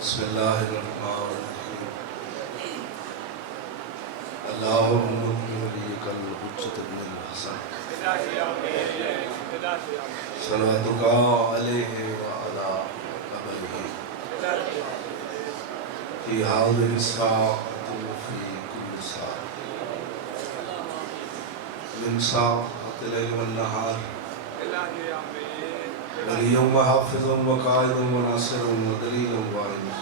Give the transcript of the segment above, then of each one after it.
بسم اللہ الرحمن الرحیم اللہم ولیک الحجۃ ابن الحسن صلواتک علیہ وعلی ابیہ فی هذه الساعة وفی کل ساعة من ساعة الليل والنهار وليا وحافظا وقائدا وناصرا ودليلا وعينا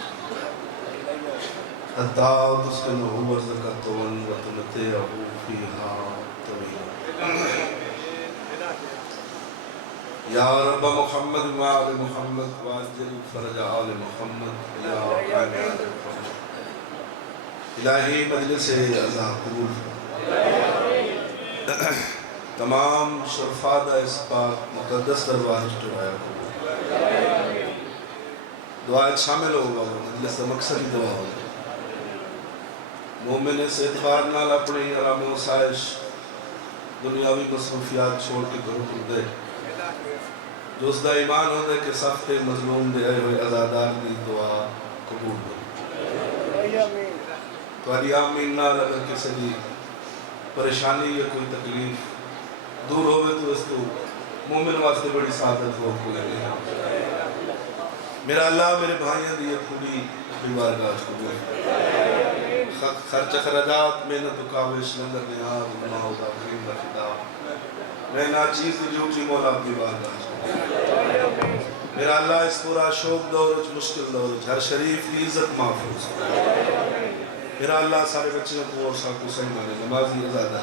حتى تسكنه وزكاة وتمتعه فيها طويلا يا رب محمد وآل محمد وعجل فرج آل محمد يا قائم آل محمد الہی مجلس اللہ قبول تمام شرفادہ اس پاک مقدس دربار چڑھایا قبول دعائیں شامل ہوگا مجلس کا مقصد ہی دعا ہوگا مومن سے اعتبار نال اپنی آرام و سائش دنیاوی مصروفیات چھوڑ کے گھروں کو دے جو اس دا ایمان ہو دے کہ سخت مظلوم دے آئے ہوئے عزادار دی دعا قبول ہو تو علی آمین نال اگر کسی دی پریشانی یا کوئی تکلیف دور ہوئے تو اس تو مومن واسطے بڑی سعادت ہو کو لے لیں میرا اللہ میرے بھائیاں دی پوری بارگاہ کو دے خرچ خراجات محنت و کاوش لندر نیاز گناہ و داخلین و خدا میں ناچیز جو کی مولا اپنی بارگاہ کو میرا اللہ اس پورا شوق دور مشکل دور ہر شریف کی عزت محفوظ میرا اللہ سارے بچوں کو اور ساکو صحیح مانے نمازی ازادہ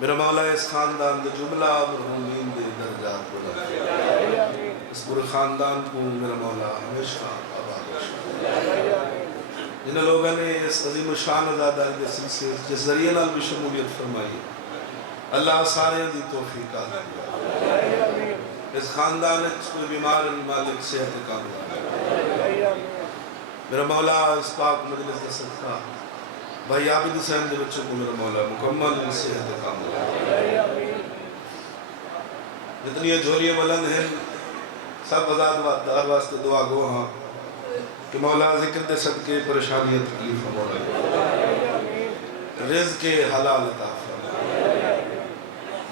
میرا مولا اس خاندان دے جملہ مرحومین دے درجات بنا اس پورے خاندان کو میرا مولا ہمیشہ آباد جن لوگوں نے اس عظیم و شان ازاداری کے سلسلے جس ذریعے نال بھی شمولیت فرمائی اللہ سارے دی توفیق آتا اس خاندان کوئی بیمار مالک صحت کامل میرا مولا اس پاک مجلس کا صدقہ بھائی عابد حسین دے بچوں کو میرا مولا مکمل صحت کامل جتنی جھولیاں بلند ہیں سب آزاد دار واسطے دعا گو ہاں کہ مولا ذکر دے صدقے پریشانیت تکلیف مولا رزق حلال عطا فرما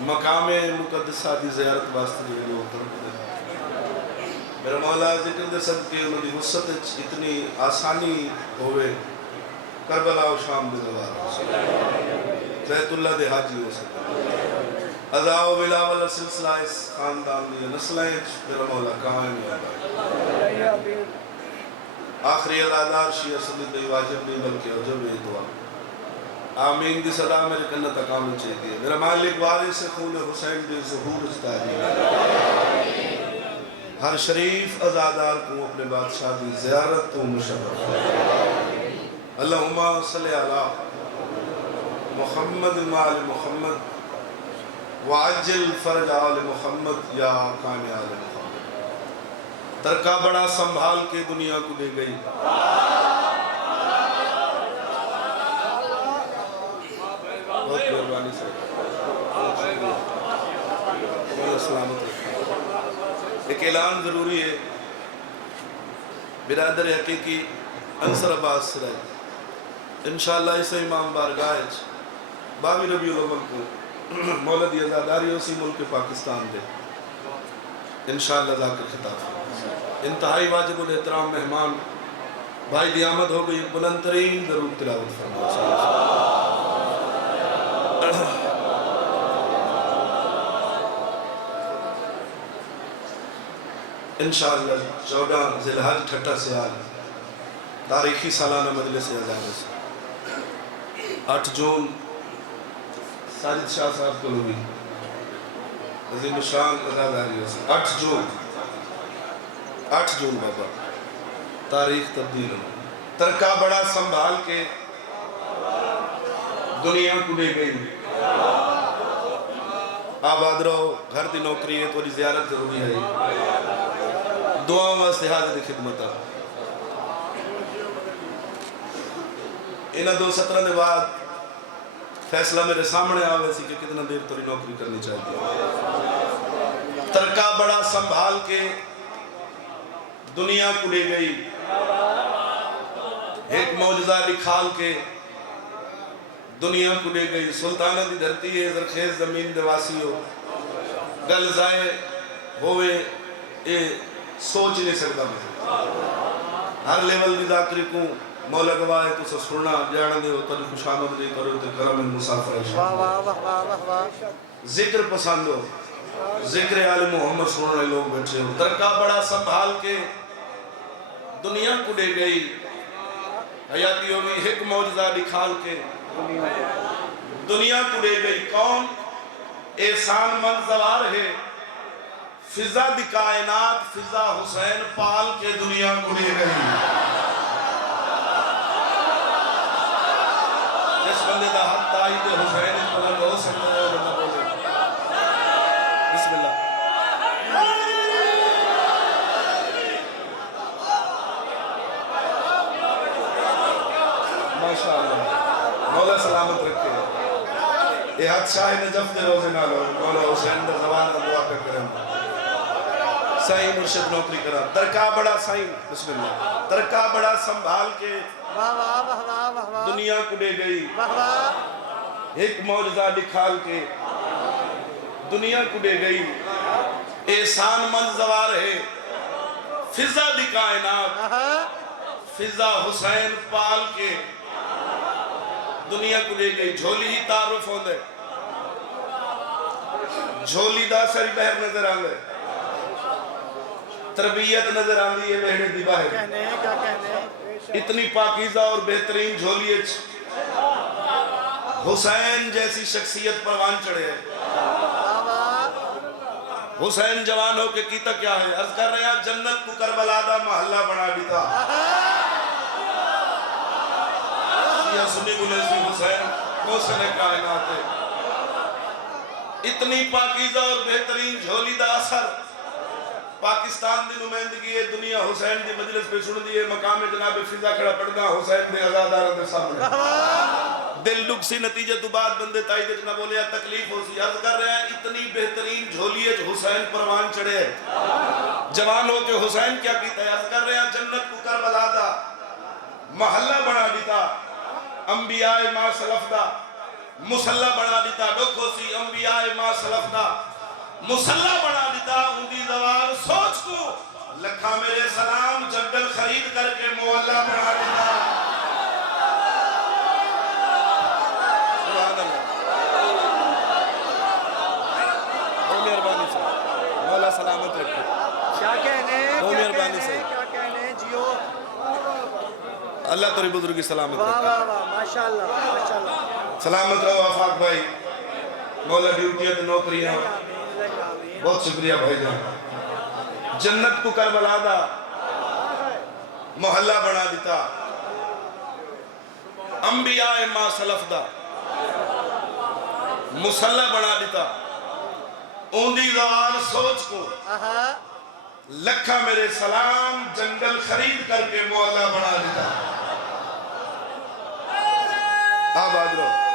مقام مقدسہ دی زیارت واسطے لوگ طرف دے میرا مولا ذکر دے صدقے انہوں دی وسط اتنی آسانی ہوئے کربلا و شام دے دوار ہو سکتا بیت اللہ دے حاجی ہو سکتا عزا و بلا والا سلسلہ اس خاندان دی نسلیں میرا مولا قائم یا آخری عزادار شیعہ صدیق دی واجب نہیں بلکہ عجب ہے دعا آمین دی صدا میرے کنہ تکامل چاہیے میرا مالک وارث خون حسین دی ظہور اجتہادی ہر شریف عزادار کو اپنے بادشاہ دی زیارت تو مشرف اللہم صلی علی محمد وآل محمد وعجل فرج آل محمد یا قائم آل محمد ترکہ بڑا سنبھال کے دنیا کو لے گئی بہت مہربانی سے سلامت ایک اعلان ضروری ہے برادر حقیقی انصر عباس سرائی انشاءاللہ اسے امام بارگاہ 22 ربیع الاول کو مولد عزاداری اسی ملک پاکستان دے انشاءاللہ ذاکر خطاب انتہائی واجب الاحترام مہمان بھائی دی آمد ہو گئی بلند ترین درود تلاوت فرما انشاءاللہ 14 ذی الحج ٹھٹا سیال تاریخی سالانہ مجلس عزادہ سے 8 جون ساجد شاہ صاحب کو لوگی عظیم الشان عزاداری سے 8 جون بابا تاریخ تبدیل ہو ترکہ بڑا سنبھال کے دنیا کو لے گئی آباد رہو گھر دی نوکری ہے تو زیارت ضروری ہے دعا واسطے حاضر خدمت انہاں 2-17 دے بعد فیصلہ میرے سامنے آوے سی کہ کتنا دیر توری نوکری کرنی چاہیے ترکہ بڑا سنبھال کے دنیا کڑے گئی ایک معجزہ دکھال کے دنیا کڑے گئی سلطانہ دی دھرتی ہے زرخیز زمین دواسی ہو گل زائے ہوئے اے سوچ نہیں سکتا میں ہر لیول دی ذاکری کو مولا گواہ تو سسرنا جانا دے ہوتا خوش آمد نہیں کرو تے کرم مسافر ذکر پسند ہو ذکر آل محمد سننے لوگ بیٹھے ہو ترکہ بڑا سنبھال کے دنیا کڑے گئی حیاتی ہوئی ایک معجزہ دکھال کے دنیا کڑے گئی کون احسان منزوار ہے فضا دی کائنات فضا حسین پال کے دنیا کڑے گئی جس بندے دا حق تائید حسین بلند ہو سکتا ہے بندہ بولے بسم اللہ ماشاءاللہ مولا سلامت رکھے یہ حد شاہ نجف دے روزے نہ لو مولا حسین در زبان کا دعا پہ کریں سائیں مرشد نوکری کرا ترکہ بڑا سائیں بسم اللہ ترکہ بڑا سنبھال کے دنیا کڑے گئی ایک معجزہ دکھال کے دنیا کڑے گئی احسان منزوار ہے فضا دی کائنات فضا حسین پال کے دنیا کڑے گئی جھولی ہی تعارف ہوں دے جھولی دا سری بہر نظر آن دے تربیت نظر آن دی ہے بہنے دی باہر اتنی پاکیزہ اور بہترین جھولی حسین جیسی شخصیت پروان چڑھے حسین جوان ہو کے کیتا کیا ہے عرض کر رہے ہیں جنت کو کربلا دا محلہ بنا دیتا یا سنی گلیسی حسین محسن کائنات ہے اتنی پاکیزہ اور بہترین جھولی دا اثر پاکستان دی نمائندگی ہے دنیا حسین دی مجلس پہ سن دی ہے مقام جناب فضا کھڑا پڑھنا حسین دے ازادار اندر سامنے دل ڈگ سی نتیجہ تو بعد بندے تائی دے جناب بولے تکلیف ہو سی عرض کر رہے ہیں اتنی بہترین جھولی ہے جو حسین پروان چڑھے ہے جوان ہو کے حسین کیا کیتا ہے عرض کر رہے ہیں جنت کو کربلا دا محلہ بنا دیتا انبیاء ما سلف دا مسلح بنا دیتا ڈوکھو سی انبیاء ما سلف دا مسلح بنا دیتا ان دی زوار سوچ کو لکھا میرے سلام جنگل خرید کر کے مولا بنا دیتا سبحان اللہ بہت مہربانی سے مولا سلامت رکھو کیا کہنے بہت مہربانی سے کیا کہنے جیو اللہ تری بزرگی سلامت واہ رکھو واہ واہ ماشاءاللہ ماشاءاللہ سلامت رہو آفاق بھائی مولا ڈیوٹیت نوکریاں بہت شکریہ بھائی جان جنت کو کربلا دا محلہ بنا دیتا انبیاء ما سلف دا مسلح بنا دیتا اوندی زوار سوچ کو لکھا میرے سلام جنگل خرید کر کے مولا بنا دیتا آباد رہو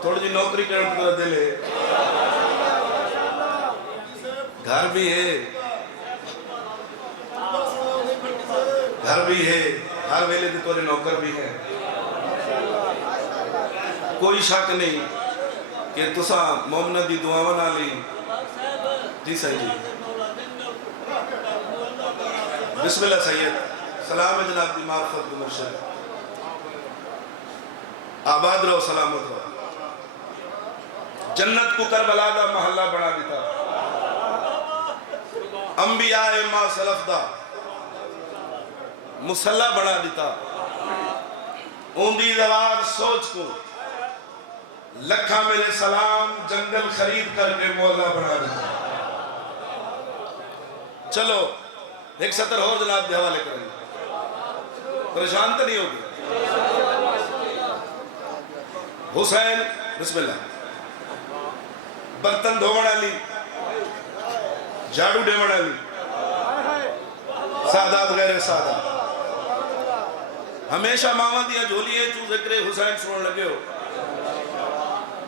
تھوڑی جی نوکری کرنے کو دل ہے گھر بھی ہے ہر ویلے دی تورے نوکر بھی ہے کوئی شک نہیں کہ تسا مومنہ دی دعاواں نہ لی جی صحیح جی بسم اللہ سید سلام جناب دی معرفت دی مرشد آباد رہو سلامت رہو جنت کو کربلا دا محلہ بنا دیتا انبیاء ما سلف دا مسلح بنا دیتا اوندی زوار سوچ کو لکھا میرے سلام جنگل خرید کر کے مولا بنا دیتا چلو ایک سطر اور جناب دے حوالے کریں پریشان تو نہیں ہوگی حسین بسم اللہ برتن دھوڑا لی جھاڑو ڈیوڑا لی سادات غیر سادات ہمیشہ ماما دیا جھولی ہے چو ذکر حسین سنن لگے ہو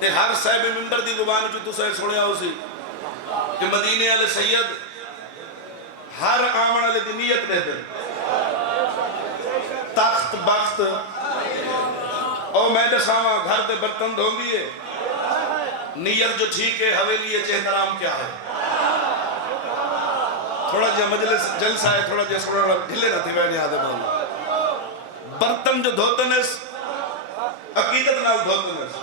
تے ہر صاحب ممبر دی زبان جو تسے سنیا ہو سی کہ مدینے والے سید ہر آمن والے دی نیت دے دے تخت بخت او میں دساواں گھر دے برتن دھون دیے نیت جو ٹھیک ہے حویلی احترام کیا ہے تھوڑا جا مجلس جلسہ ہے تھوڑا جا سوڑا ڈھلے نہ تھی میں یاد ہے برتن جو دھوتنس عقیدت نال دھوتنس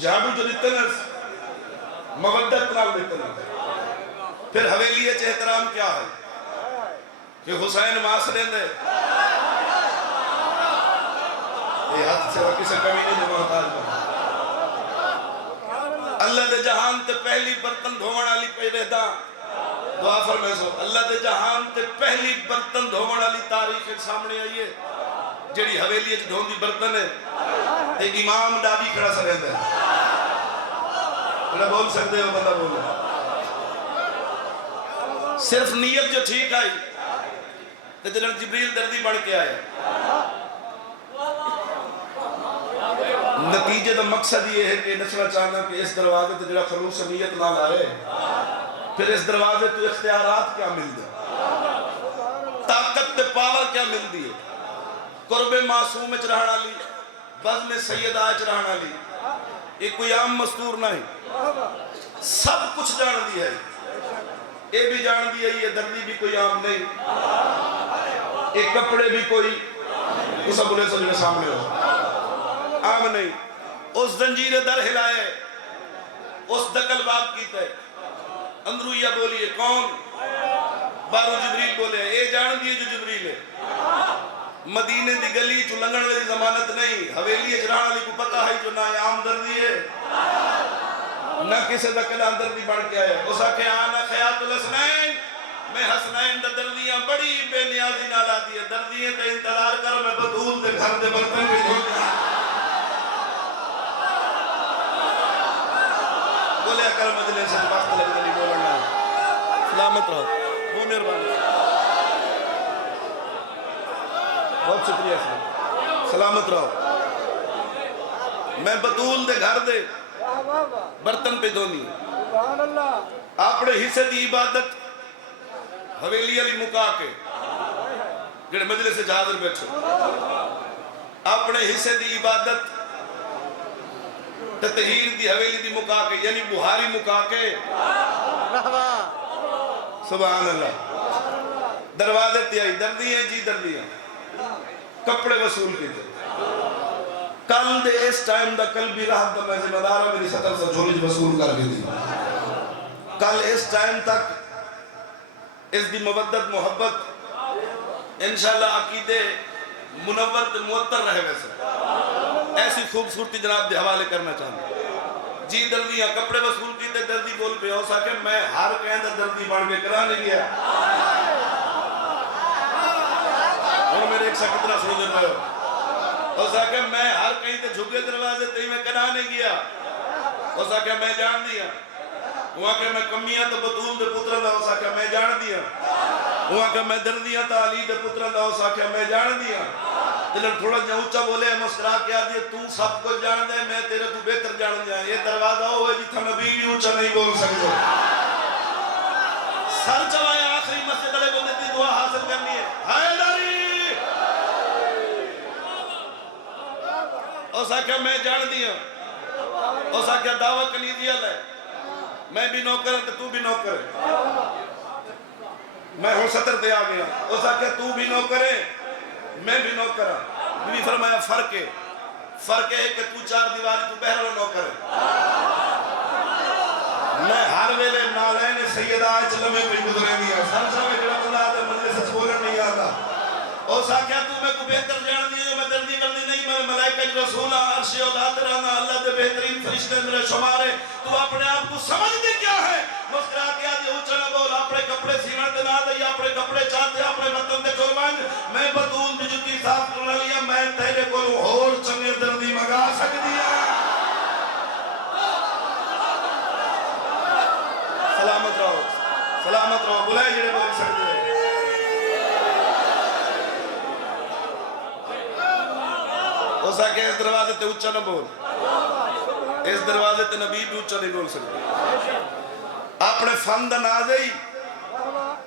جھاڑو جو دیتنس مودت نال دیتنس پھر حویلی احترام کیا ہے کہ حسین ماس لیں دے یہ ہاتھ سے کسی کمی نہیں جو محتاج بنا اللہ دے جہان تے پہلی برتن دھومن والی پہلے دا دعا فرمائے سو اللہ دے جہان تے پہلی برتن دھومن والی تاریخ سامنے آئی ہے جڑی حویلی اچ دھون دی برتن ہے تے امام ڈابی کھڑا سا رہندا ہے بڑا بول سکتے ہو بندہ بولے صرف نیت جو ٹھیک آئی تے جنرل جبریل دردی بڑھ کے آئے نتیجے دا مقصد یہ ہے کہ نچنا چاہنا کہ اس دروازے تے جڑا خلوص نیت نہ لائے پھر اس دروازے تو اختیارات کیا مل دے طاقت تے پاور کیا مل دیئے قرب معصوم اچ رہنا لی بزم سیدہ اچ رہنا لی یہ کوئی عام مستور نہیں سب کچھ جان دیا ہے یہ بھی جان دیا یہ دردی بھی کوئی عام نہیں یہ کپڑے بھی کوئی اسا بولے سو جو سامنے ہو عام نہیں اس زنجیر در ہلائے اس دکل باب کیتا ہے اندرویہ بولیے کون بارو جبریل بولے اے جان دیئے جو جبریل ہے مدینے دی گلی جو لنگن والی ضمانت نہیں حویلی اجران علی کو پتہ ہے جو نہ عام دردی ہے نہ کسے دکل اندردی بڑھ کے آئے اس آکے آنا خیات الحسنین میں حسنین دا دردیاں بڑی بے نیازی نالا دی ہے دردیاں تے انتظار کر میں بدول دے گھر دے برتن بھی دھو جائے بولے اکر مجلے سے وقت لگ دلی بولنا سلامت رہو وہ مہربانی بہت شکریہ سلامت رہو میں بطول دے گھر دے برتن پہ دونی اپنے حصے دی عبادت حویلی علی مکا کے جڑے مجلس سے حاضر بیٹھو اپنے حصے دی عبادت تطہیر دی حویلی دی مکا کے یعنی بہاری مکا کے سبحان اللہ دروازے تیائی دردیاں جی دردیاں کپڑے وصول کی تھے کل دے اس ٹائم دا کل بھی راہ دا میں ذمہ دارہ میری سطر سے جھولی وصول کر کے دی کل اس ٹائم تک اس دی مودت محبت انشاءاللہ عقیدے منور تے معطر رہے ویسے ایسی خوبصورتی جناب دے حوالے کرنا چاہتا جی دردیاں کپڑے وصول کی تے دردی بول پہ ہو سکے میں ہر کہیں دردی بڑھ کے کرانے گیا اور میرے ایک سا کتنا سنو دن پہ ہو سکے میں ہر کہیں تے جھگے دروازے تے میں کرانے گیا ہو سکے میں جان دیا وہاں کہ میں کمیاں تو بطول دے پترہ دا ہو سکے میں جان دیا وہاں کہ میں دردیاں تا علی دے پترہ دا ہو سکے میں جان دیا دلن تھوڑا جا اونچا بولے مسکرا کیا دیا تو سب کو جان دے میں تیرے تو بہتر جان دیا یہ دروازہ ہوئے جتھا نبی بھی اونچا نہیں بول سکتے سر چوائے آخری مسجد علیہ کو دیتی دعا حاصل کرنی ہے حیدری اوسا کیا میں جان دیا اوسا کیا دعویٰ کلیدی اللہ ہے میں بھی نوکر ہے تو بھی نوکر ہے میں ہوں سطر تے آ گیا اوسا کیا تو بھی نوکر ہے میں بھی نوکر ہوں بھی فرمایا فرق ہے کہ تو چار دیواری تو بہرو نوکر ہے میں ہر ویلے نالین سیدہ آج لمحے پہ گزرے نہیں ہے سمجھا میں جڑا بندہ آتا مجھے سچ بولن نہیں آتا اوسا کیا تو میں کو بہتر جان دیا جو میں دردی کردی نہیں میں ملائکہ رسولہ عرشی اولاد رانا اللہ دے بہترین فرشتے میرے شمارے تو اپنے آپ کو سمجھ دے کیا ہے مسکرا کیا دے اونچا نہ بول اپنے کپڑے سیون دے نہ دے اپنے کپڑے چاہتے اپنے وطن دے قربان میں بطول دی جتی صاف کرنا لیا میں تیرے کو اور چنگے دردی مگا سکتی ہے سلامت رہو بلائے جڑے بول سکتے ہیں اوسا کہ اس دروازے تے اچھا نہ بول اس دروازے تے نبی بھی اچھا نہیں بول سکتے اپنے فن دا ناز ہی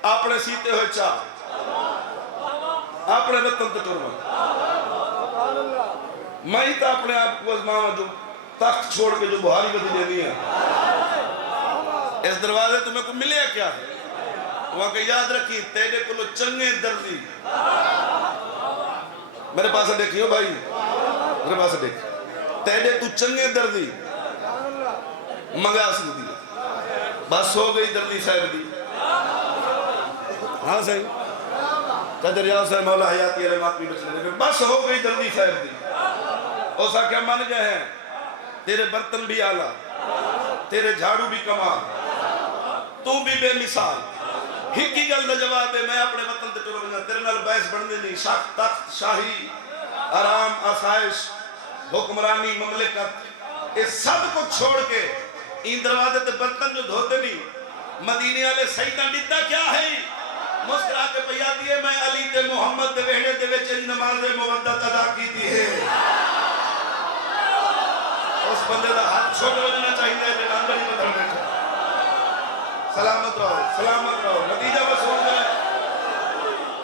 اپنے سیتے ہوئے چاہ اپنے وطن تے ٹرما میں ہی تا اپنے آپ کو ازماؤں جو تخت چھوڑ کے جو بہاری بدی لے دی ہیں اس دروازے تمہیں کو ملے کیا ہے وہاں کہ یاد رکھی تیرے کو لو چنگے دردی میرے پاس دیکھیو بھائی میرے پاس دیکھ تیرے تو چنگے دردی مگا سکھ دی بس ہو گئی دردی صاحب دی ہاں صحیح قدر یا صاحب مولا حیاتی علیہ مات بھی بچنے بس ہو گئی دردی صاحب دی اوسا کیا مان گئے ہیں تیرے برتن بھی آلہ تیرے جھاڑو بھی کمال تو بھی بے مثال ہی کی گل دا جواب ہے میں اپنے وطن تے ٹر گیا تیرے نال بحث بن دے نہیں شاہ تخت شاہی آرام آسائش حکمرانی مملکت اس سب کو چھوڑ کے ان دروازے تے برتن جو دھوتے نہیں مدینے والے سیدہ ڈٹا کیا ہے مسکرا کے پیا دیے میں علی تے محمد دے وہڑے دے وچ نماز مودت ادا کی دی ہے اس بندے دا ہاتھ چھوڑ لینا چاہیے کہ اندر ہی بدل بیٹھا سلامت رہو نتیجہ بس ہو جائے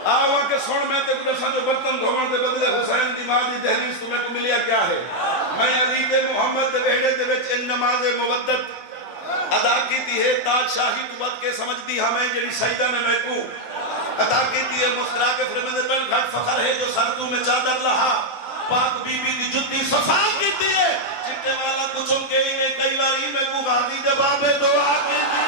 آوہ کے سوڑ میں تے کچھ جو برتن دھومن دے بدلے حسین دی ماں دی دہلیز تمہیں کو ملیا کیا ہے میں علی تے محمد دے وحڑے دے وچ ان نماز مودت ادا کی تھی ہے تاج شاہی تو بد کے سمجھ دی ہمیں جنہی سیدہ نے میں کو ادا کی تھی ہے مسکرا کے فرمد بن گھٹ فخر ہے جو سردوں میں چادر لہا پاک بی بی دی جتی صفا کی تھی ہے چکے والا کچھوں کے ہی کئی بار ہی میں کو غازی جباب دعا کی تھی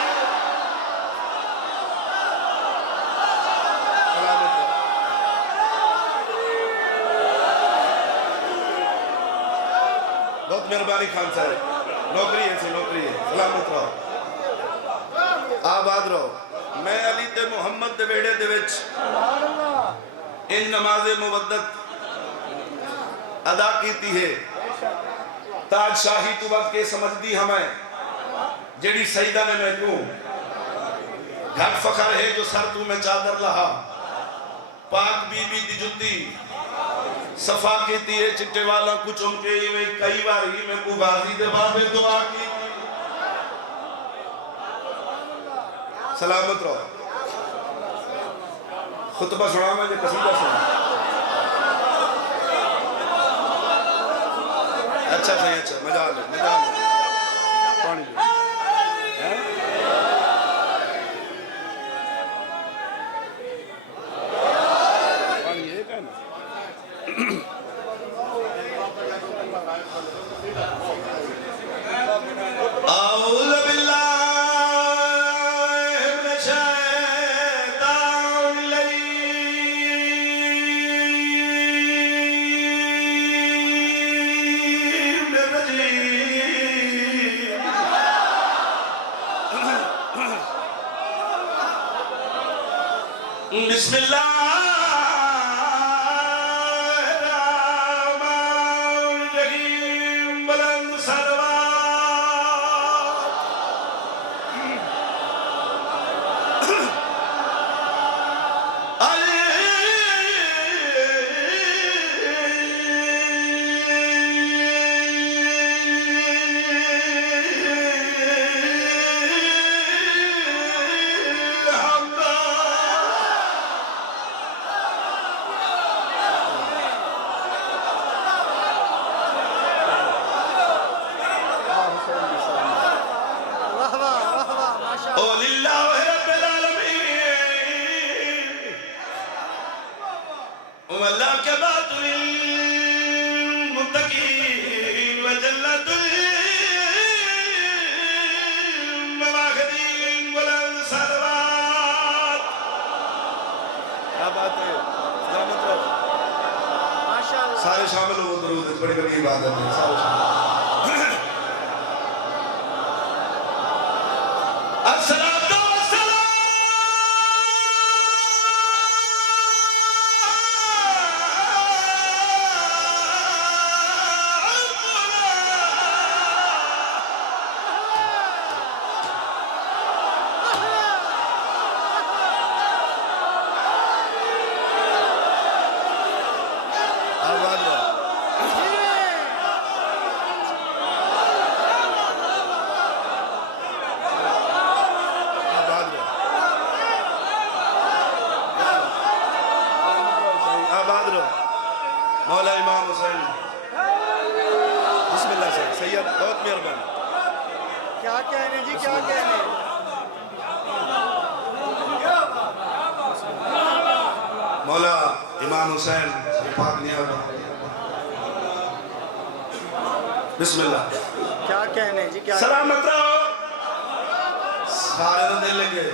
بہت مہربانی خان صاحب نوکری ہے سلامت رہو آباد رہو میں علی تے محمد دے ویڑے دے وچ ان نماز مودت ادا کیتی ہے تاج شاہی تو وقت کے سمجھ دی ہمیں جیڑی سیدہ نے میں کیوں گھٹ فخر ہے جو سر تو میں چادر لہا پاک بی بی دی جتی صفا کیتی ہے چٹے والا کچھ ان کے ہی میں کئی بار ہی میں کو غازی دے بابے دعا کی سلامت رہو خطبہ سنا میں جو قصیدہ سنا اچھا صحیح اچھا مجال پانی یہ کہنا اعوذ باللہ من الشیطان الرجیم بسم اللہ سارے شامل ہو درود بڑی بڑی عبادت ہے سارے شامل الصلاۃ والسلام سید بہت مہربانی. کیا کہنے جی کیا کہنے. مولا امام حسین پاک نیاب. بسم اللہ. کیا کہنے جی کیا. سلامت رہو. سارے دن لگے.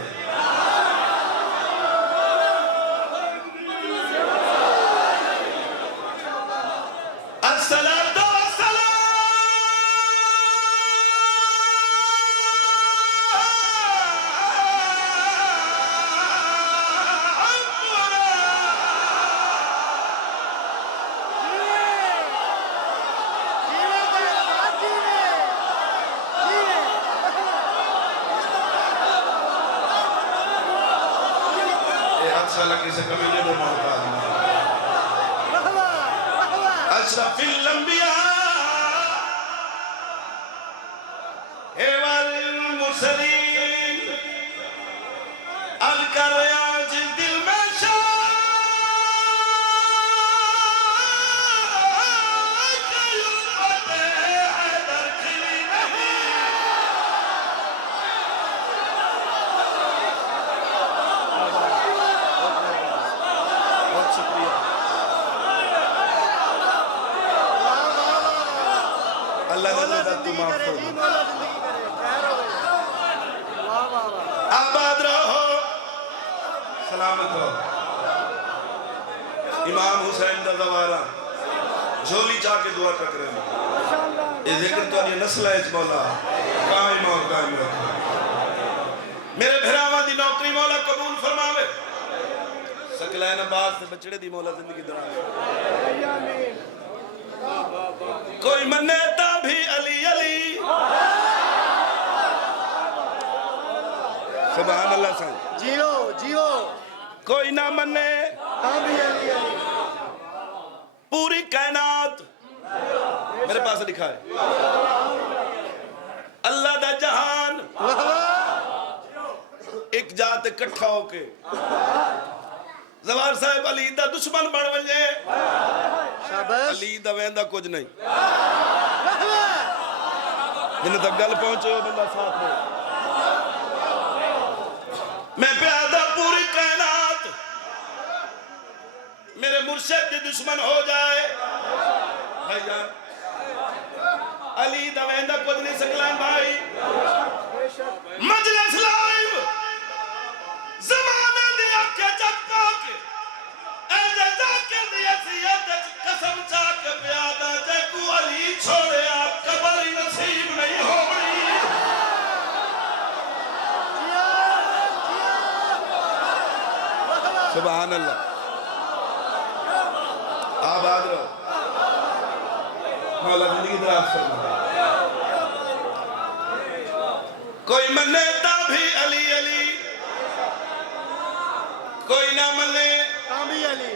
الصلاۃ لگی سے قبیلے میں محتاج نہیں. اشرف الانبیاء والمرسلین الکریا جس دل میں اللہ مولا نے زندگی کرے جی مولا زندگی کرے. خیر ہوئے. واہ واہ واہ. آباد رہو. سلامت رہو. امام حسین دا دوارا جھولی چاہ کے دعا ٹکرے میں یہ ذکر تو یہ نسل ہے اس مولا قائم اور قائم رکھا. میرے بھراواں دی نوکری مولا قبول فرماوے. سکلین عباس سے بچڑے دی مولا زندگی دراز. کوئی منیتا بھی علی علی. سبحان اللہ سن. جیو جیو. کوئی نہ منے ہاں بھی علی علی. پوری کائنات میرے پاس لکھا ہے. اللہ دا جہان واہ واہ. ایک جات اکٹھا ہو کے زوار صاحب علی دا دشمن بڑھ ونجے. شاباش. علی دا ویندا کچھ نہیں. واہ واہ. جنہیں تک گل پہنچے ہو بندہ ساتھ میں. میں پیادہ پوری کائنات میرے مرشد دی دشمن ہو جائے. بھائی جان علی دا ویندا کچھ نہیں. سکلان بھائی مجلس لائیو زمانہ دیا کے جب پاک اے جزا کے دیا سیادت قسم چاہ کے پیادہ جے کو علی چھوڑے آپ قبری نصیب نہیں ہو گئی. سبحان اللہ. آباد رہو. مولا زندگی دراز فرما. کوئی منیتا بھی علی علی. کوئی نہ منے ہاں بھی علی.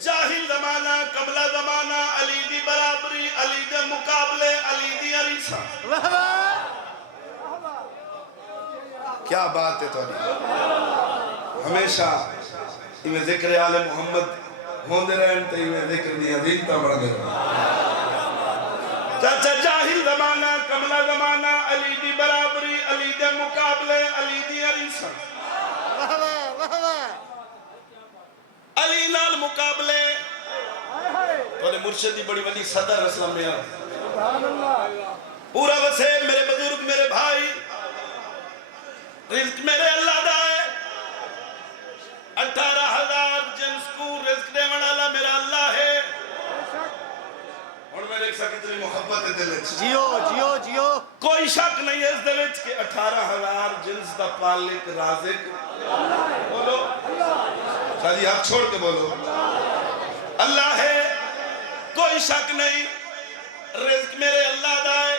جاہل زمانہ قبلہ زمانہ علی دی برابری علی دے مقابلے علی دی عریسہ. واہ واہ. کیا بات ہے تو ہمیشہ میں ذکر آل محمد ہوندے رہن تو میں ذکر دیا دیتا بڑھ دے رہا. چاچا جاہل زمانہ قبلہ زمانہ علی دی برابری علی دے مقابلے علی دی عریسہ. واہ واہ واہ واہ. علی نال مقابلے تو مرشد دی بڑی وڈی صدر اسلام میں پورا وسے میرے بزرگ میرے بھائی. رزق میرے اللہ دا ہے. 18,000 جنس کو رزق دے والا میرا اللہ ہے. اور میں دیکھ سا کتنی محبت ہے دل وچ. جیو جیو جیو. کوئی شک نہیں ہے اس دل وچ کہ 18,000 جنس دا پالک رازق بولو شاہ جی ہاتھ چھوڑ کے بولو اللہ ہے. کوئی شک نہیں رزق میرے اللہ دا ہے.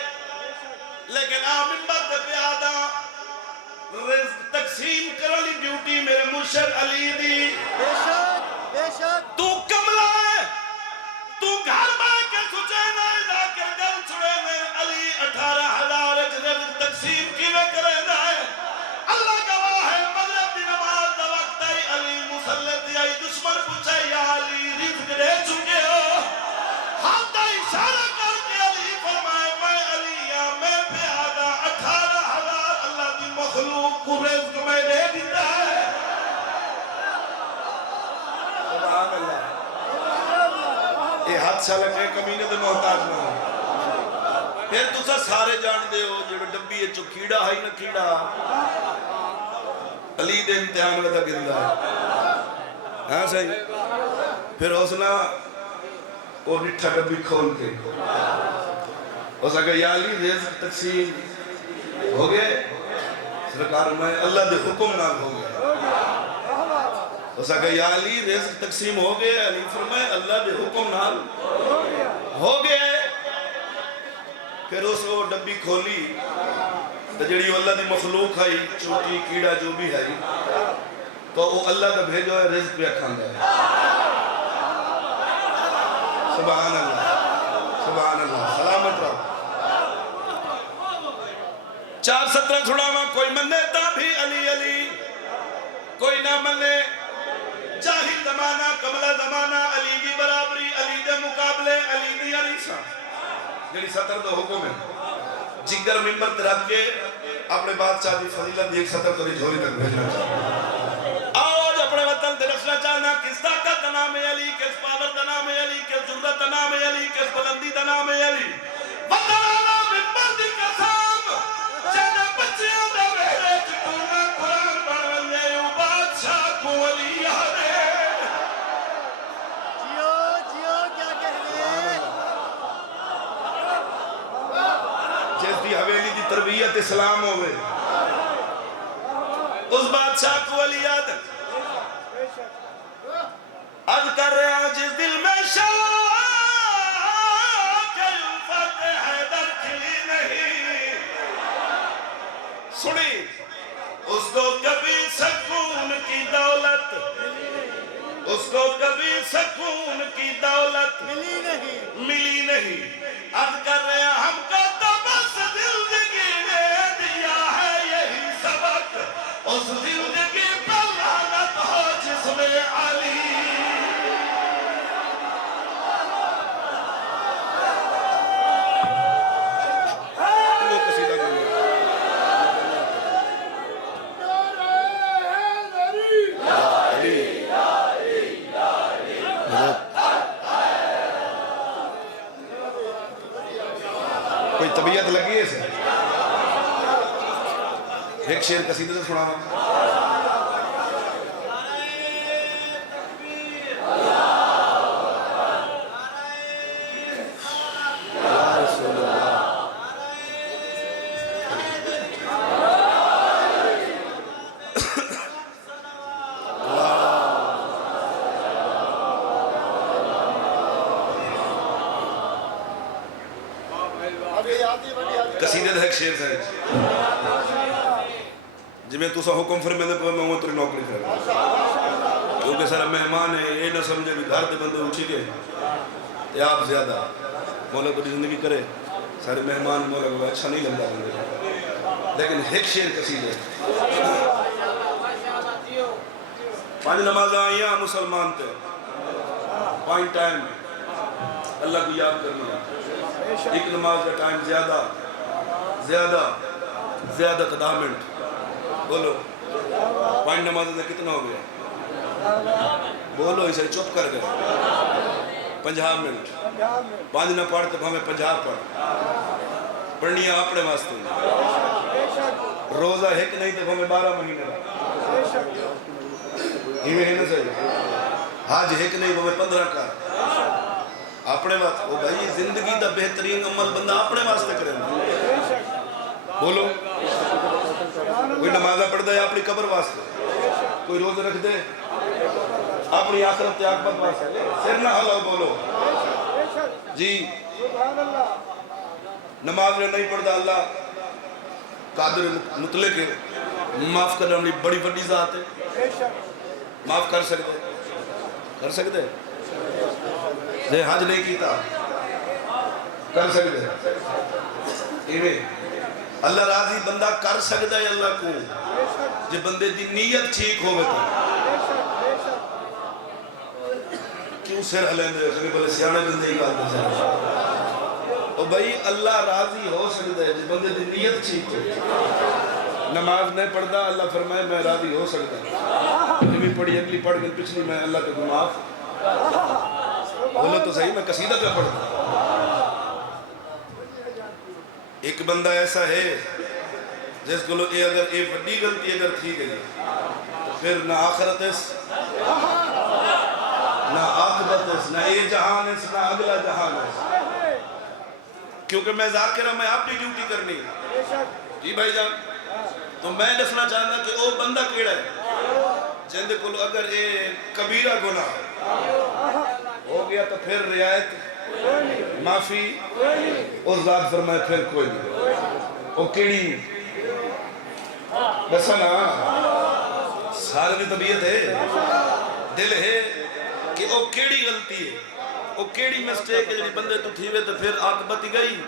لیکن آمین بات پہ آدھا رزق تقسیم کرنے ڈیوٹی میرے مرشد علی دی. بے شک بے شک. تو کملا ہے تو گھر میں کے سچے نہیں دا کر گل چھڑے میں علی 18,000 رزق تقسیم کی میں کرے ہے. اللہ گواہ ہے مغرب دی نماز دا وقت ہے علی مسلط آئی دشمن پوچھے یا علی رزق دے چکے ہو. ہاتھ دا اشارہ کر کے علی فرمائے میں بادشاہ لگے کمینے دے محتاج نہ ہو پھر تسا سارے جان دے ہو جو ڈبی چو کیڑا ہے نہ کیڑا علی دے امتحان ودا گندہ ہے ہاں صحیح پھر حسنہ وہ نٹھا ڈبی کھول کے اس نے کہا یا علی رزق تقسیم ہو گئے سرکار میں اللہ دے حکم نام ہو گئے اس نے کہا یا علی رزق تقسیم ہو گئے علی فرمائے اللہ دے حکم نام ہو گئے پھر اس کو ڈبی کھولی تو جڑی اللہ دی مخلوق ہے چوٹی کیڑا جو بھی ہے تو وہ اللہ کا بھیجو ہے رزق پہ کھاندہ ہے سبحان اللہ سلامت رہو 4:17 چھڑاواں کوئی منے تا بھی علی علی کوئی نہ منے جاہی زمانہ قبلہ زمانہ علی کی برابری علی دے مقابلے علی دی علی سا جڑی 17 تو حکم ہے جگر ممبر ترک کے اپنے بادشاہ دی فضیلت دی ایک 17 تو جھولی تک بھیجنا چاہتا آج اپنے وطن دے رکھنا چاہنا کس طاقت دا نام ہے علی کس پاور دا نام ہے علی کس جرت دا نام ہے علی کس بلندی دا نام ہے علی وطانا ممبر دی قسم جانا بچیاں دا ویرے چکونا قرآن بڑھنے بادشاہ کو علی آنے جیو کیا کہنے جس دی حویلی دی تربیت اسلام ہوئے اس بادشاہ کو علی آدم عد کر رہے ہیں جس دل میں شاک الفت حیدر کھلی نہیں سنی اس کو کبھی سکون کی دولت اس کو کبھی سکون کی دولت ملی نہیں عد کر رہے ہیں ہم کو تو بس زندگی نے دیا ہے یہی سبق اس زندگی پر لعنت ہو جس میں علی کوئی طبیعت لگی ہے اسے ایک شعر قصیدے سے سنا قصیدے دے ایک شعر سے جی میں تو سا حکم فرمے دے پہ میں وہ تری نوکری کر کیونکہ سارا مہمان ہے یہ نہ سمجھے بھی گھر دے بندے اچھی گئے تے آپ زیادہ مولا کو زندگی کرے سارے مہمان مولا کو اچھا نہیں لگتا بندے لیکن ایک شعر قصیدے 5 نماز آئیاں مسلمان تے 5 ٹائم اللہ کو یاد کرنا ایک نماز کا ٹائم زیادہ 10 منٹ بولو 5 نمازیں سے کتنا ہو گیا بولو اسے چپ کر گئے 50 منٹ 5 نہ پڑھ تو ہمیں 50 پڑھ پڑھنی ہے اپنے واسطے روزہ ایک نہیں تو ہمیں 12 مہینے ہی مہینے سے حج ایک نہیں تو ہمیں 15 کر اپنے واسطے وہ بھائی زندگی دا بہترین عمل بندہ اپنے واسطے کرے بولو کوئی نمازہ پڑھتا ہے اپنی قبر واسطے کوئی روزہ رکھ دے اپنی آخرت تے عاقبت واسطے سر نہ ہلاؤ بولو جی نماز میں نہیں پڑھتا اللہ قادر مطلق ہے معاف کرنے والی بڑی بڑی ذات ہے معاف کر سکتے جے حج نہیں کیتا کر سکتے ایویں اللہ راضی بندہ کر سکتا ہے اللہ کو جے بندے دی نیت ٹھیک ہوئے تو کیوں سر ہلیں دے کبھی بلے سیانے بندے ہی کہتے ہیں اور بھائی اللہ راضی ہو سکتا ہے جے بندے دی نیت ٹھیک ہوئے نماز نہیں پڑھتا اللہ فرمائے میں راضی ہو سکتا ہے پڑھی اگلی پڑھ گئی پچھلی میں اللہ کے معاف بولو تو صحیح، میں قصیدہ پہ پڑھتا ہوں۔ ایک بندہ ایسا ہے جس کو یہ اگر یہ بڑی غلطی اگر تھی گئی تو پھر نہ آخرت ہے نہ عاقبت ہے، نہ یہ جہان ہے نہ اگلا جہان ہے، کیونکہ میں ذاکرہ میں اپنی ڈیوٹی کرنی ہے۔ جی بھائی جان، تو میں دسنا چاہنا کہ وہ بندہ کیڑا ہے جندے کو اگر یہ کبیرہ گناہ ہو گیا تو پھر رعایت معافی اس ذات فرمائے پھر کوئی نہیں۔ وہ کیڑی بس نا سارے دی طبیعت ہے، دل ہے کہ وہ کیڑی غلطی ہے، وہ کیڑی مسٹیک ہے جنہی بندے تو تھی وے تو پھر عاقبت ہی گئی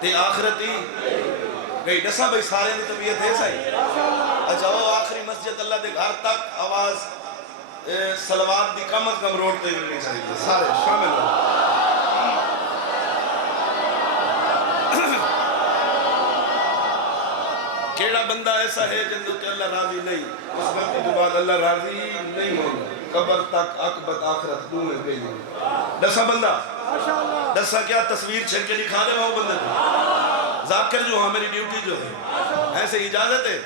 تے آخرت ہی گئی۔ دسا بھائی سارے دی طبیعت ہے صحیح؟ اچھا وہ آخری مسجد اللہ دے گھر تک آواز صلوات دی کم از کم روڈ تے ملنی چاہیے، سارے شامل ہو۔ کیڑا بندہ ایسا ہے جن دوتے اللہ راضی نہیں، اس غلطی کے بعد اللہ راضی نہیں ہوگا، قبر تک عاقبت آخرت دوئے گئی نہیں۔ دسا بندہ دسا کیا تصویر چھن کے دکھا دے وہ بندے کو ذاکر جو ہاں میری ڈیوٹی جو ہے ایسے اجازت ہے۔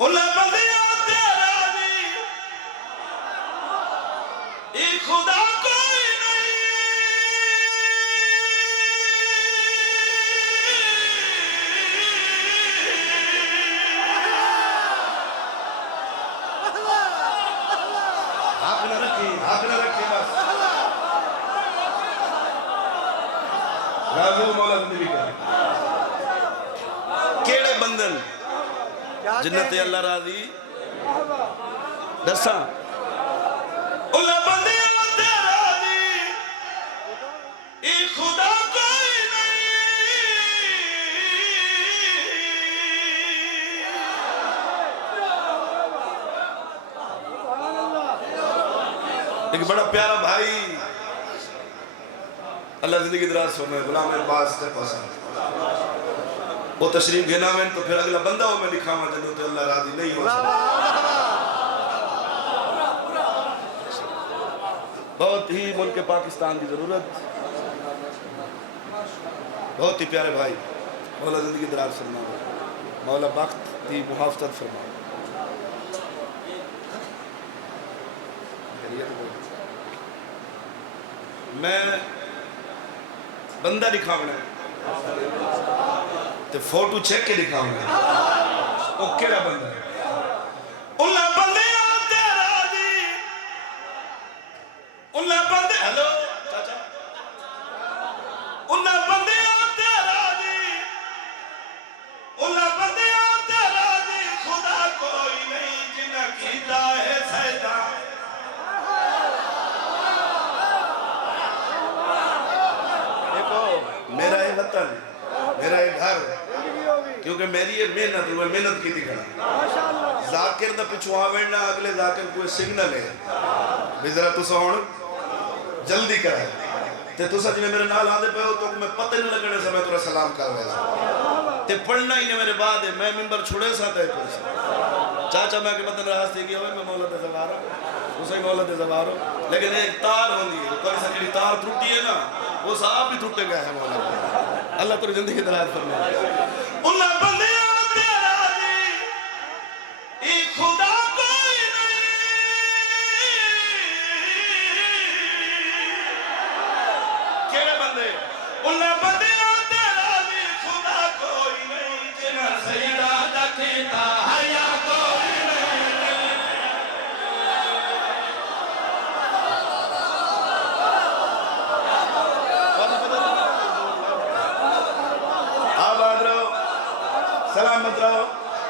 اللہ بندیاں تیرا دی ایک خدا کوئی نہیں، آپ نہ رکھی بس راضی مولا زندگی کا کیڑے بندن جنت اللہ راضی دسا اللہ بندیاں تیرا دی ایک خدا کوئی نہیں، ایک بڑا پیارا بھائی اللہ زندگی دراز فرمائے غلام عباس تے پسند وہ تشریف گھنا میں تو پھر اگلا بندہ وہ میں لکھا ہوا جنہوں تے اللہ راضی نہیں ہو سکتا۔ بہت ہی ملک پاکستان کی ضرورت، بہت ہی پیارے بھائی مولا زندگی دراز فرمائے، مولا وقت دی محافظت فرمائے۔ میں بندہ دکھاونا ہے تے فوٹو چیک کے دکھاونا ہے، وہ کیڑا بندہ ہے؟ اللہ بندیاں تیرا دی اللہ بندے ہلو چاچا اللہ بندیاں تیرا دی اللہ بندیاں تیرا دی خدا کوئی نہیں جنہ کیتا ہے سجدہ۔ میرا یہ وطن میرا یہ گھر کیونکہ میری یہ محنت ہوئے محنت کی دکھنا ذاکر دا پچھو آوڑنا اگلے ذاکر کوئی سگنل ہے بھی ذرا تسا ہون جلدی کرے تے تسا جنہیں میرے نال آدھے پہ ہو تو میں پتہ نہیں لگنے سے میں ترہ سلام کر رہا تے پڑھنا ہی نہیں میرے بعد ہے میں ممبر چھوڑے ساتھ ہے پرسا چاچا میں کہ بدن راست دے گیا ہوئے میں مولا دے زوارا اسے مولا دے زوارا لیکن ایک تار ہوندی ہے کوئی سکلی تار ٹوٹی ہے نا وہ صاحب بھی ٹوٹے گئے ہیں مولا اللہ تو زندگی دلائد فرمائے۔ اللہ بندیاں تیرا دی ایک خدا کوئی نہیں، کیڑے بندے اللہ بندیاں تیرا دی خدا کوئی نہیں جنہ سجدہ دکھتا حیا کوئی نہیں۔ آباد رہو سلامت رہو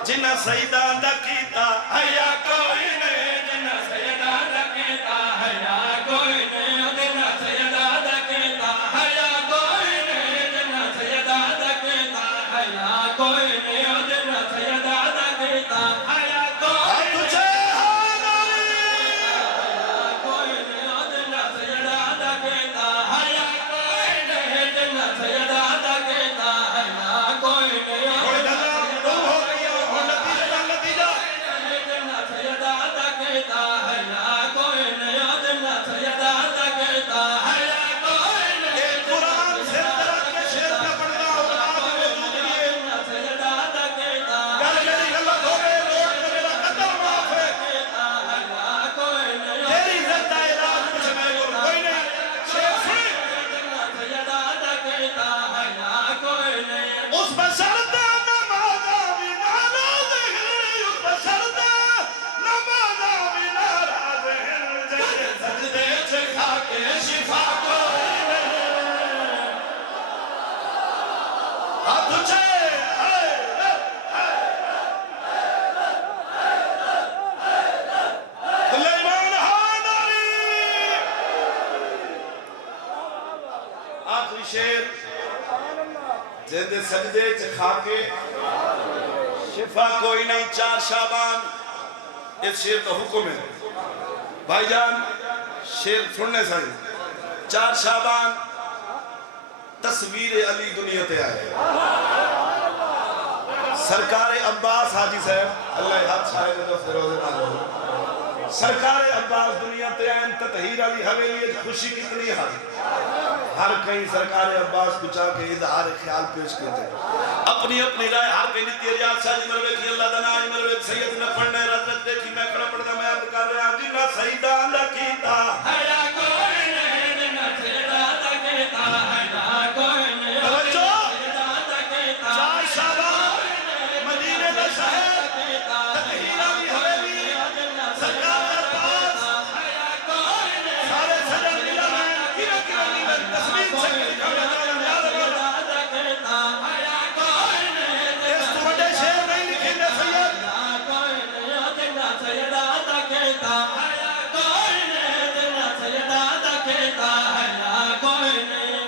جنہ سجدہ دکھتا حیا کوئی نہیں، جنہ سجدہ دکھتا حیا کوئی نہیں، جنہ سجدہ دکھتا حیا کوئی نہیں، جنہ سجدہ دکھتا حیا کوئی نہیں، جنہ سجدہ دکھتا حیا کوئی نہیں، تجھے کوئی نہیں، جنہ سجدہ دکھتا حیا کوئی نہیں، جنہ سجدہ دکھتا حیا کوئی نہیں۔ جیندے سجدے چکھا کے شفا کوئی نہیں 4 شعبان اس شیر کا حکم ہے بھائی جان شیر سننے سائیں 4 شعبان تصویر علی دنیا تے آئے سرکار عباس حاجی صاحب اللہ حد شاہد جو فیروز نہ سرکار عباس دنیا تے آئے تطہیر علی حویلی خوشی کتنی ہر کہیں سرکار عباس کو چاہ کے اظہار خیال پیش کرتے اپنی اپنی رائے ہر کہیں نیتی ریاض شاہ جی مروے کی اللہ دنا آئی مروے سید نے پڑھنے رضرت دیکھی میں کڑا پڑھنا میں یاد کر رہا جنہ سیدہ اللہ کیتا ہیا کوئی نہیں جنہ سیدہ اللہ کیتا ہیا کوئی نہیں توجہ سیدہ اللہ کیتا 4 شعبان مدینہ دا شہر تطہیر علی حویلی سرکار عباس سارے سجن ملا میں کیرا کیرا نیمن تصویر سے لکھا میں تعالیٰ نے یاد کرنا اس تو بڑے شیر نہیں لکھیں گے سید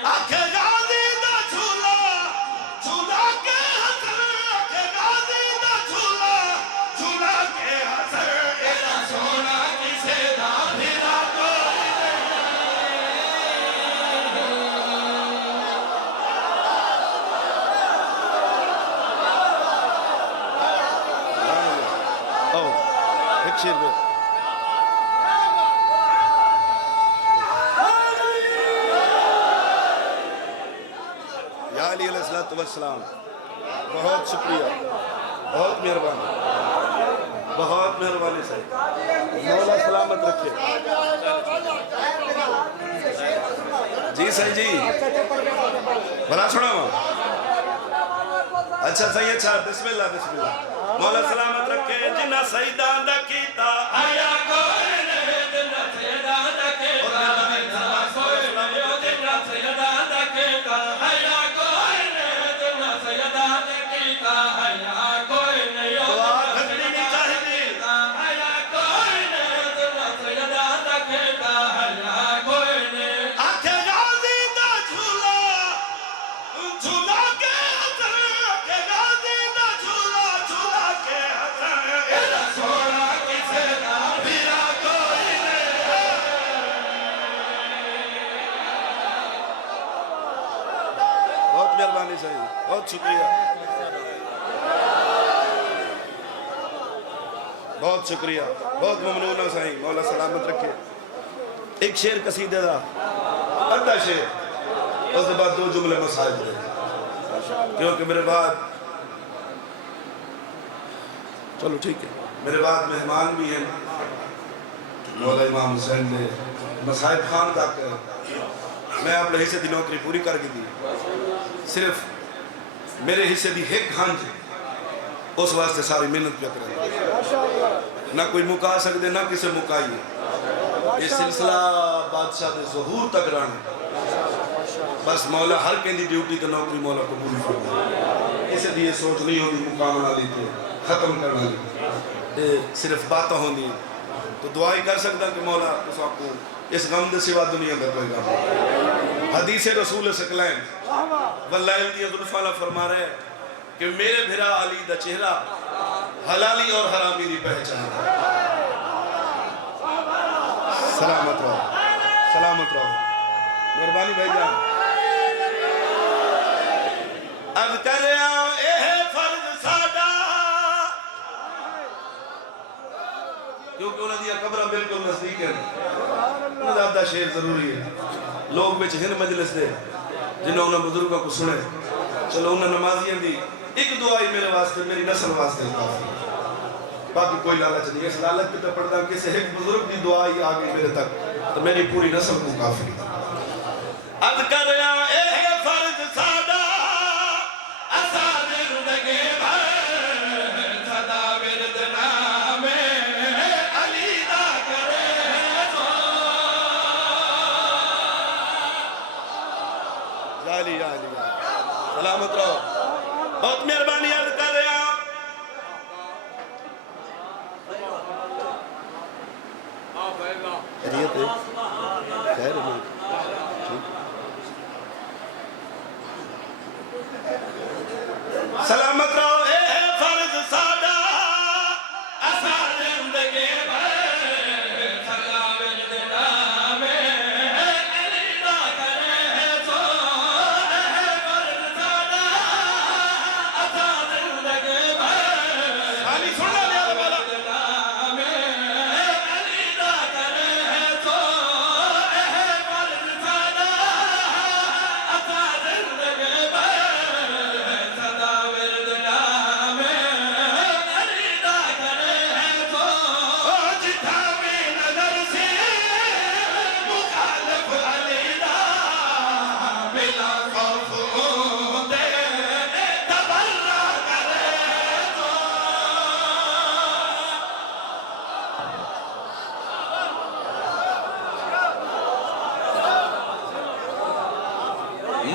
آنکھیں غازی دا جھولا جھولا کے حسر آنکھیں غازی دا جھولا جھولا کے حسر ایسا سونا کسے دا پھرا کوئی ایک شیر میں یا علی علیہ السلام بہت شکریہ بہت مہربانی سے مولا سلامت رکھے جی صحیح جی بھلا چھوڑا ہوں اچھا صحیح اچھا بسم اللہ مولا سلامت رکھے جنہ سیدان دا کیتا ہیا کوئی نہیں جنہ سیدہ اللہ کیتا ہیا کوئی نہیں جنہ سیدہ اللہ کیتا ہیا کوئی نہیں جنہ سیدہ اللہ کیتا ہیا کوئی نہیں دعا گھٹنی نہیں چاہیے ہیا کوئی نہیں جنہ سیدہ اللہ کیتا ہیا کوئی نہیں آنکھیں غازی دا جھولا جھولا کے حسر آنکھیں غازی دا جھولا جھولا کے حسر ایسا سونا کسے دا پھرا کوئی نہیں بہت مہربانی صحیح بہت شکریہ بہت شکریہ بہت ممنون ہے صحیح مولا سلامت رکھے ایک شیر قصیدے دا ادھا شیر اس کے بعد 2 جملے مسائل دے کیونکہ میرے بعد چلو ٹھیک ہے میرے بعد مہمان بھی ہیں مولا امام حسین نے مسائل خان تک میں اپنے حصے دی نوکری پوری کر کے دی صرف میرے حصے دی ایک کھانج اس واسطے ساری محنت پہ کریں نہ کوئی مکا سکتے نہ کسے مکائیے یہ سلسلہ بادشاہ دے ظہور تک رانے بس مولا ہر کہیں دی ڈیوٹی تے نوکری مولا کو پوری فرمائے اسے دی یہ سوچ نہیں ہوتی مقامنا لیتے ختم کرنا لیتے صرف باتیں ہوں دی تو دعائی کر سکتا کہ مولا اس آپ کو اس غم دے سوا دنیا کا کوئی غم حدیث رسول سکلین واللہ دی ظلفانہ فرما رہے کہ میرے بھرا علی دا چہرہ حلالی اور حرامی دی پہچان سلامت رہو مہربانی بھائی جان اب کریا اے فرض ساڈا کیونکہ انہوں نے دیا قبرہ بالکل نزدیک ہے انہوں نے آدھا شیر ضروری ہے لوگ بچ ہن مجلس دے جنہوں نے بزرگوں کو سنے چلو انہوں نے نمازیاں دی ایک دعائی میرے واسطے میری نسل واسطے کافی باقی کوئی لالچ نہیں اس لالچ پہ پڑھتا کسی ایک بزرگ دی دعائی آگئی میرے تک تو میری پوری نسل کو کافی اد کریا اے فرض ساڈا اسا زندگی بھر صدا ورد نام علی دا کرے جالی سلامت رہو بہت مہربانی عرض کر رہا خیریت ہے خیر ہے سلامت رہو اے فرض سادہ اسا زندگی بھر سدا ورد نام علی دا کرے تو اے فرض سادہ اسا زندگی بھر خالی سننا لیا والا نام علی دا کرے تو اے فرض سادہ اسا زندگی بھر سدا ورد نام علی دا کرے تو جتھا بھی نظر سے مخالف علی دا بلا خوف دے تبرہ کرے تو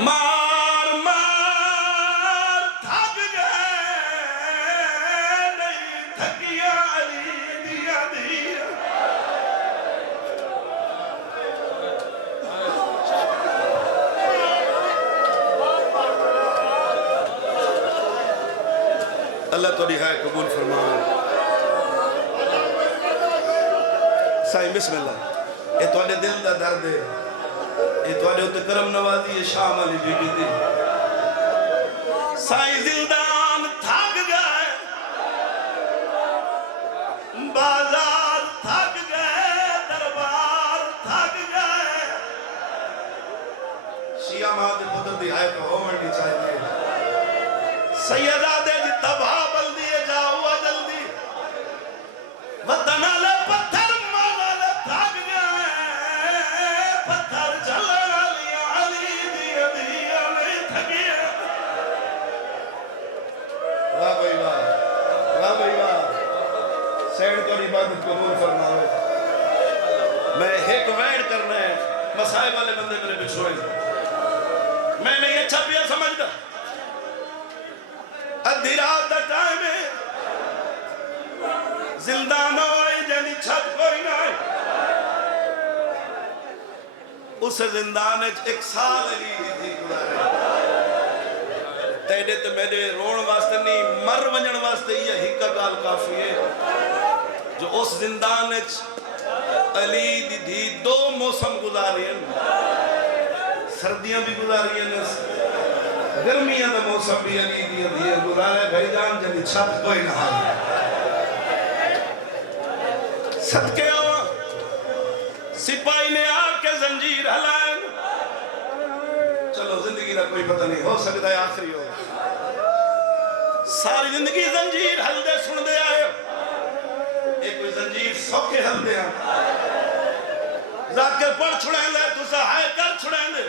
مار مار تھک گئے نہیں تھکیا علی دیا دیا اللہ تو ہے قبول فرمائے سائیں بسم اللہ یہ تو دل دا درد ہے یہ تو ہوتے کرم نوازی ہے شام علی بی بی دی سائیں زندان تھک گئے بازار تھک گئے دربار تھک گئے شیعہ مہد پتر دی آئے تو ہو مرنی چاہیے سیدہ دے جی تباہ بل دیے جاؤ جلدی وطن آلے پتھر مانا تھک گئے پتھر چلن علی دیا دیا نہیں تھکیا واہ بھائی واہ بھائی واہ سیڑ تو عبادت قبول فرماؤ میں ایک ویڈ کرنا ہے مسائب والے بندے میرے بچھوئے میں نہیں اچھا پیا سمجھتا ادھی رات دا ٹائم ہے زندان ہوئی جنی چھت کوئی نہ ہے اس زندان ایک سال علی تھی گزارے تیڑے تو میرے رون واسطے نہیں مر ونجن واسطے یہ ہکا گال کافی ہے جو اس زندان علی دی دو موسم گزاری ہیں سردیاں بھی گزاری ہیں گرمیاں دا موسم بھی علی دی گزارے بھائی جان جنی چھت کوئی نہ ہے صدقے آوہ سپاہی نے آ کے زنجیر ہلائیں چلو زندگی کا کوئی پتہ نہیں ہو سکتا ہے آخری ہو ساری زندگی زنجیر ہل دے سن دے آئے ایک کوئی زنجیر سوکے ہل دے ذاکر پڑھ چھڑیں لے تو سہائے کر چھڑیں دے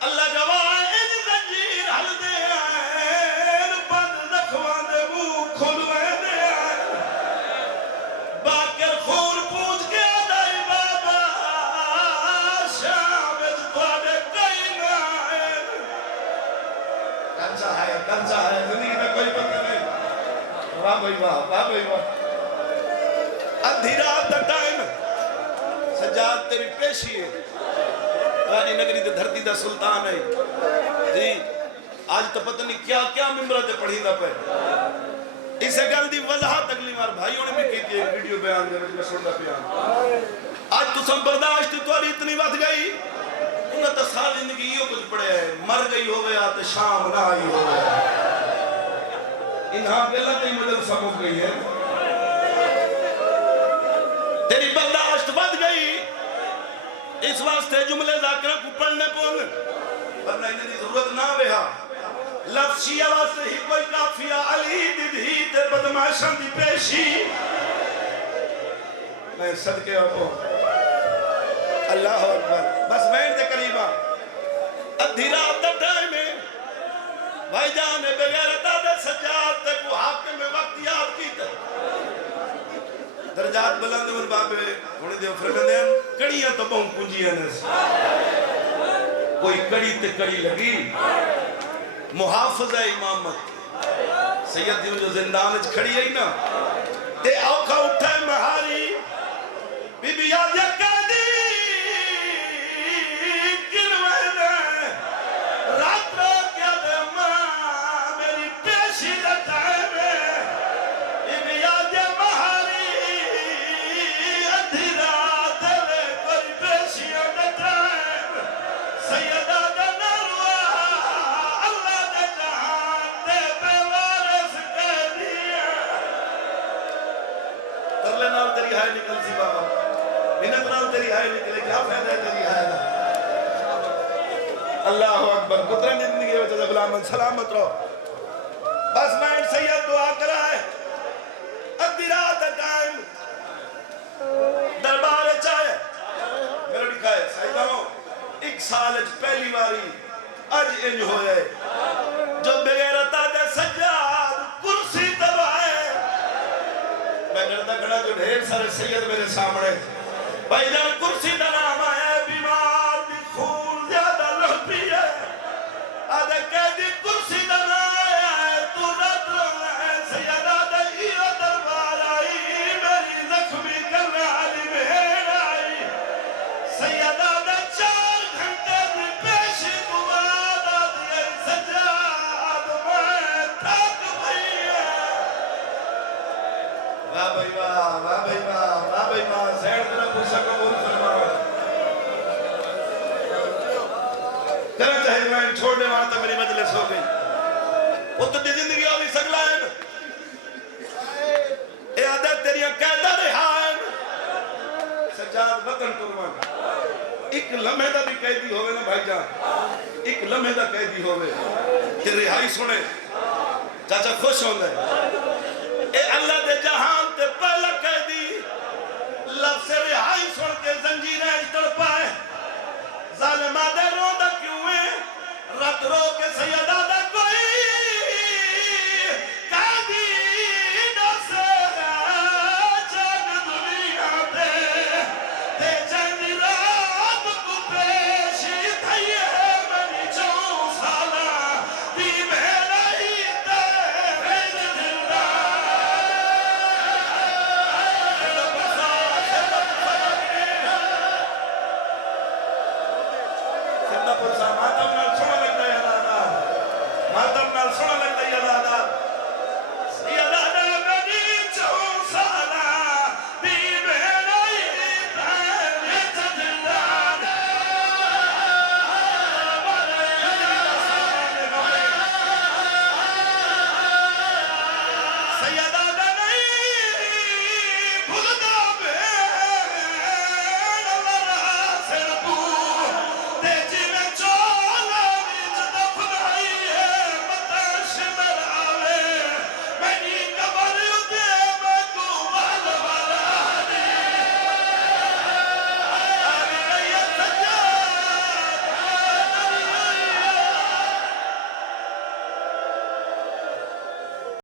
اللہ گواہ ان زنجیر ہل دے آئے بند رکھوان دے مو کھلویں دے آئے باکر خون پوچھ کے آدائی بابا شامد پاڑے کئی نہ آئے کنچا ہے زندگی میں کوئی پتہ نہیں واہ بھائی واہ ادھی رات دا ٹائم سجاد تیری پیشی ہے رانی نگری دے دھرتی دا سلطان ہے جی آج تو پتہ نہیں کیا ممبرہ پڑھی دا پہ اسے گل دی وضاحت اگلی بار بھائیوں نے بھی کی تھی ایک ویڈیو بیان دے میں سننا پیان آج تو سم برداشت تو اتنی بات گئی انہاں تو سال زندگی یہ کچھ پڑے ہے مر گئی ہو گیا تو شام نہ آئی ہو گیا انہاں گلہ تی مدل سمجھ گئی ہے تیری برداشت بات گئی اس واسطے جملے ذاکرہ کو پڑھنے پون ورنہ انہیں دی ضرورت نہ رہا لفظ شیعہ واسطے ہی کوئی کافیہ علی دی تے بدماشاں دی پیشی میں صدقے ہو اللہ اکبر بس وین دے قریبا ادھی رات دا ٹائم ہے بھائی جان بغیرتا دے سجاد تے کو حاکم میں وقت یاد کیتا درجات بلند من بابے ہونے دے فرمے دے کڑیاں تو بہن کنجیاں نس کوئی کڑی تے کڑی لگی محافظہ امامت سید دیو جو زندان اچھ کھڑی ہے نا تے اوکھا اٹھے مہاری بی بی یاد یا کر دی کنوے دے رات رو کیا دے ماں میری پہ مسئلے نال تیری ہائے نکل سی بابا منت نال تیری ہائے نکلے کیا فائدہ ہے تیری ہائے دا اللہ اکبر پترہ زندگی وچ غلامن سلامت رہو بس میں سید دعا کرا ہے ادھی رات ٹائم دربار چاہے میرا لکھا ہے سیدانوں ایک سال پہلی باری اج انج ہوئے جو بغیرتا دے سجاد کرسی دبائے میں ڈرتا کھڑا جو ڈھیر سارے سید میرے سامنے بھائی جان کرسی دا نام آیا بیمار دی خون زیادہ لڑپی ہے آدھے قیدی کرسی دا نام آیا ہے تو رد رہا ہے سیدہ دے ایو دربار آئی میری زخمی کرنے والی بہن آئی سیدہ دے 4 گھنٹے دی پیشی گواد آدھی سجاد میں تھک بھئی ہے واہ بھئی واہ واہ بھئی واہ واہ بھئی واہ سیڑ تیرا پوچھا قبول فرما کرا چاہے میں چھوڑنے والا تھا میری مجلس ہو گئی وہ تو دی زندگی ہوئی سگلا ہے اے عادت تیریاں قیدہ رہائیں سجاد وطن قربان ایک لمحے دا بھی قیدی ہوئے نا بھائی جان ایک لمحے دا قیدی ہوئے کہ رہائی سنے چاچا خوش ہوندے